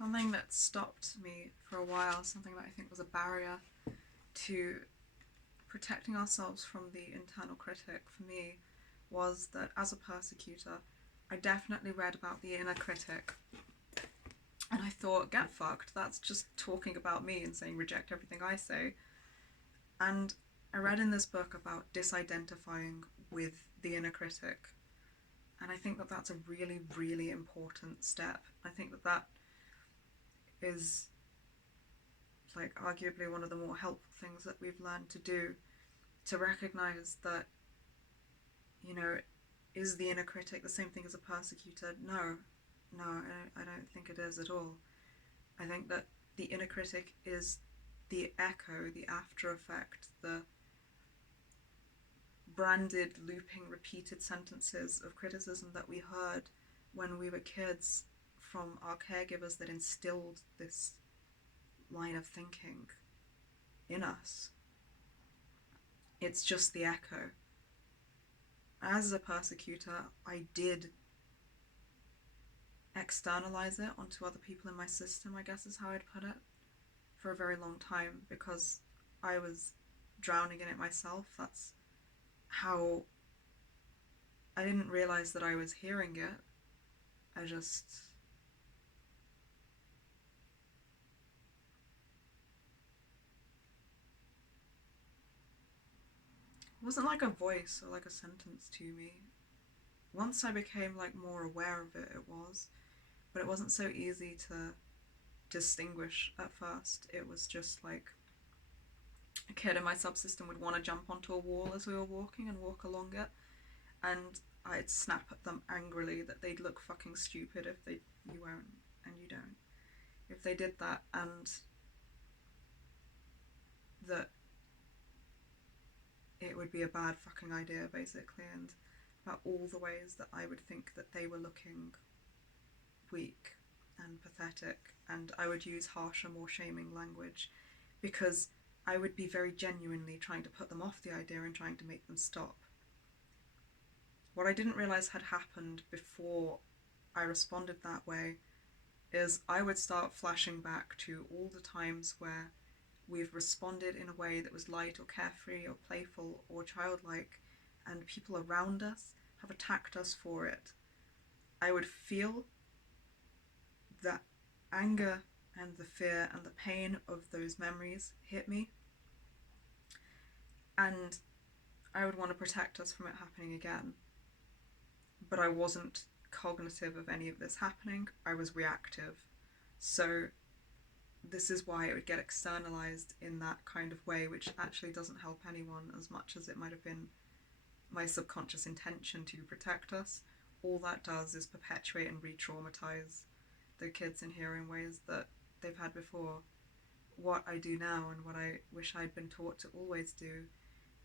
Something that stopped me for a while, something that I think was a barrier to protecting ourselves from the internal critic for me, was that as a persecutor, I definitely read about the inner critic and I thought, get fucked, that's just talking about me and saying reject everything I say. And I read in this book about disidentifying with the inner critic. And I think that that's a really, really important step. I think that that is like arguably one of the more helpful things that we've learned to do, to recognize that, you know, is the inner critic the same thing as a persecutor? No, I don't think it is at all. I think that the inner critic is the echo, the after effect, the branded, looping, repeated sentences of criticism that we heard when we were kids from our caregivers that instilled this line of thinking in us. It's just the echo. As a persecutor, I did externalize it onto other people in my system, I guess is how I'd put it, for a very long time, because I was drowning in it myself. That's how I didn't realize that I was hearing it. I just it wasn't like a voice or like a sentence to me. Once I became like more aware of it, it was, but it wasn't so easy to distinguish at first. It was just like a kid in my subsystem would want to jump onto a wall as we were walking and walk along it, and I'd snap at them angrily that they'd look fucking stupid if they you won't and you don't if they did that, and that it would be a bad fucking idea basically, and about all the ways that I would think that they were looking weak and pathetic, and I would use harsher, more shaming language because I would be very genuinely trying to put them off the idea and trying to make them stop. What I didn't realise had happened before I responded that way is I would start flashing back to all the times where we've responded in a way that was light or carefree or playful or childlike, and people around us have attacked us for it. I would feel that anger and the fear and the pain of those memories hit me, and I would want to protect us from it happening again. But I wasn't cognitive of any of this happening, I was reactive. So this is why it would get externalized in that kind of way, which actually doesn't help anyone as much as it might have been my subconscious intention to protect us. All that does is perpetuate and re-traumatize the kids in here in ways that they've had before. What I do now, and what I wish I'd been taught to always do,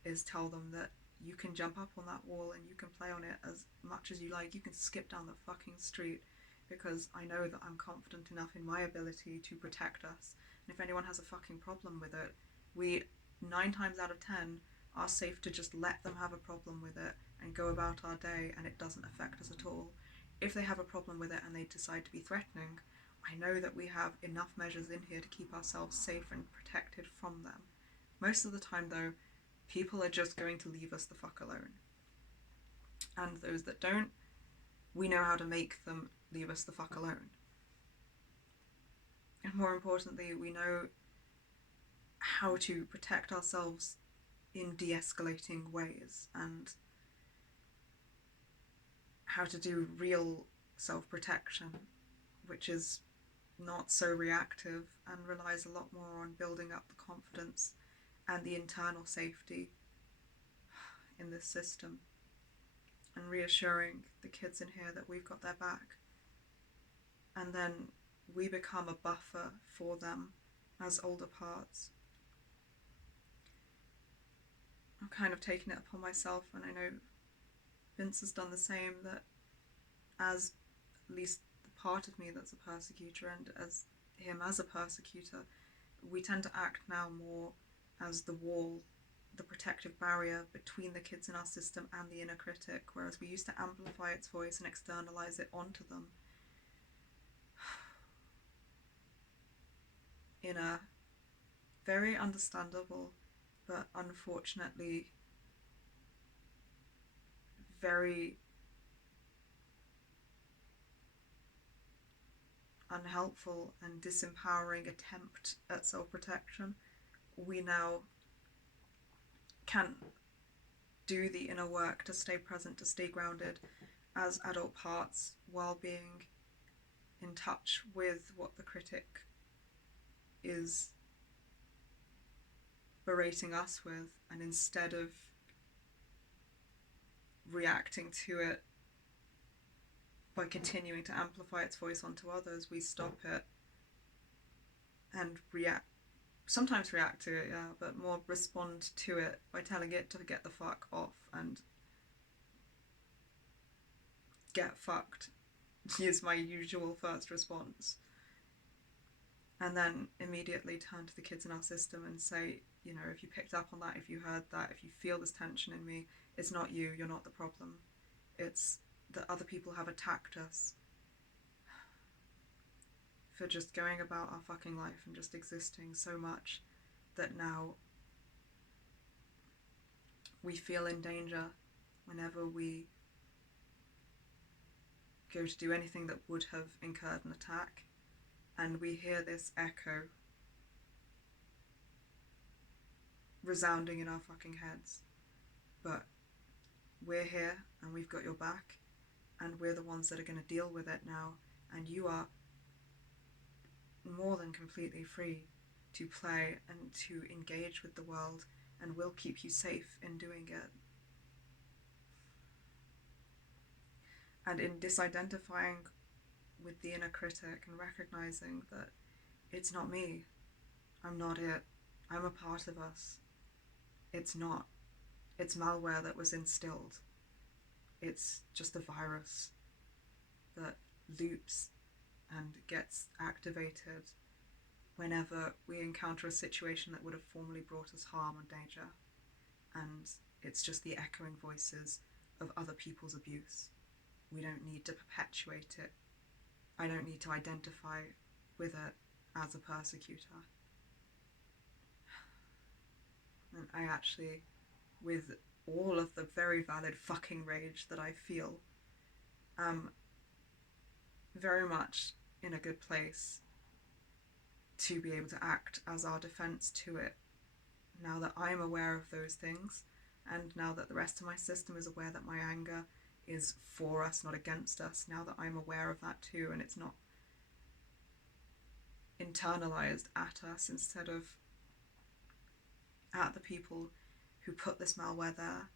is tell them that you can jump up on that wall and you can play on it as much as you like. You can skip down the fucking street, because I know that I'm confident enough in my ability to protect us. And if anyone has a fucking problem with it, we 9 times out of 10 are safe to just let them have a problem with it and go about our day, and it doesn't affect us at all. If they have a problem with it and they decide to be threatening, I know that we have enough measures in here to keep ourselves safe and protected from them. Most of the time though, people are just going to leave us the fuck alone. And those that don't, we know how to make them leave us the fuck alone. And more importantly, we know how to protect ourselves in de-escalating ways, and how to do real self-protection, which is not so reactive and relies a lot more on building up the confidence and the internal safety in this system, and reassuring the kids in here that we've got their back. And then we become a buffer for them as older parts. I'm kind of taking it upon myself, and I know Vince has done the same, that as at least the part of me that's a persecutor, and as him as a persecutor, we tend to act now more as the wall, the protective barrier between the kids in our system and the inner critic, whereas we used to amplify its voice and externalize it onto them. in a very understandable but unfortunately very unhelpful and disempowering attempt at self-protection, we now can do the inner work to stay present, to stay grounded as adult parts while being in touch with what the critic is berating us with, and instead of reacting to it by continuing to amplify its voice onto others, we stop it and sometimes react to it, yeah, but more respond to it by telling it to get the fuck off and get fucked is my usual first response. And then immediately turn to the kids in our system and say, you know, if you picked up on that, if you heard that, if you feel this tension in me, it's not you, you're not the problem. It's that other people have attacked us for just going about our fucking life and just existing so much that now we feel in danger whenever we go to do anything that would have incurred an attack, and we hear this echo resounding in our fucking heads. But we're here and we've got your back, and we're the ones that are going to deal with it now, and you are more than completely free to play and to engage with the world, and we'll keep you safe in doing it. And in disidentifying with the inner critic and recognizing that it's not me, I'm not it, I'm a part of us. It's not. It's malware that was instilled. It's just a virus that loops and gets activated whenever we encounter a situation that would have formerly brought us harm and danger. And it's just the echoing voices of other people's abuse. We don't need to perpetuate it. I don't need to identify with it as a persecutor. And I actually, with all of the very valid fucking rage that I feel, am very much in a good place to be able to act as our defense to it, now that I'm aware of those things, and now that the rest of my system is aware that my anger is for us, not against us, now that I'm aware of that too, and it's not internalized at us instead of at the people who put this malware there.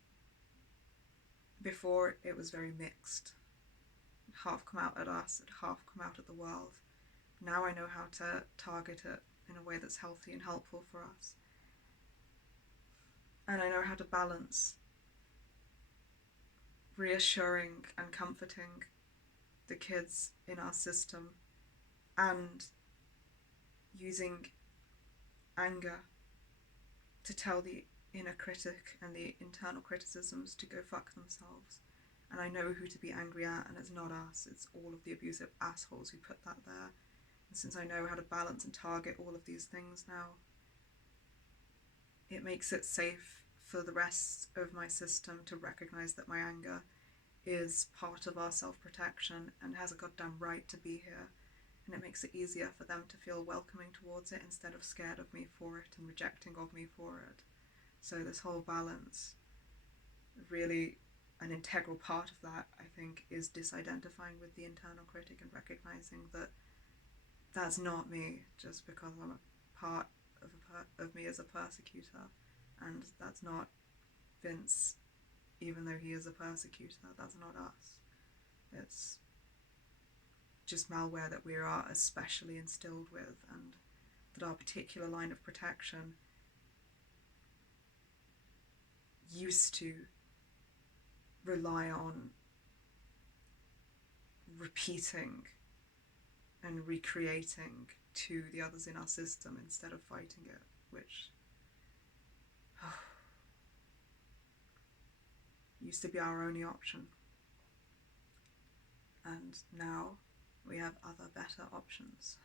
Before, it was very mixed. It half come out at us, it half come out at the world. Now I know how to target it in a way that's healthy and helpful for us. And I know how to balance reassuring and comforting the kids in our system and using anger to tell the inner critic and the internal criticisms to go fuck themselves. And I know who to be angry at, and it's not us, it's all of the abusive assholes who put that there. And since I know how to balance and target all of these things now, it makes it safe for the rest of my system to recognize that my anger is part of our self-protection and has a goddamn right to be here. And it makes it easier for them to feel welcoming towards it instead of scared of me for it and rejecting of me for it. So this whole balance, really an integral part of that, I think, is disidentifying with the internal critic and recognizing that that's not me just because I'm a part of me as a persecutor, and that's not Vince, even though he is a persecutor. That's not us. It's just malware that we are especially instilled with, and that our particular line of protection used to rely on repeating and recreating to the others in our system instead of fighting it, which used to be our only option. And now we have other better options.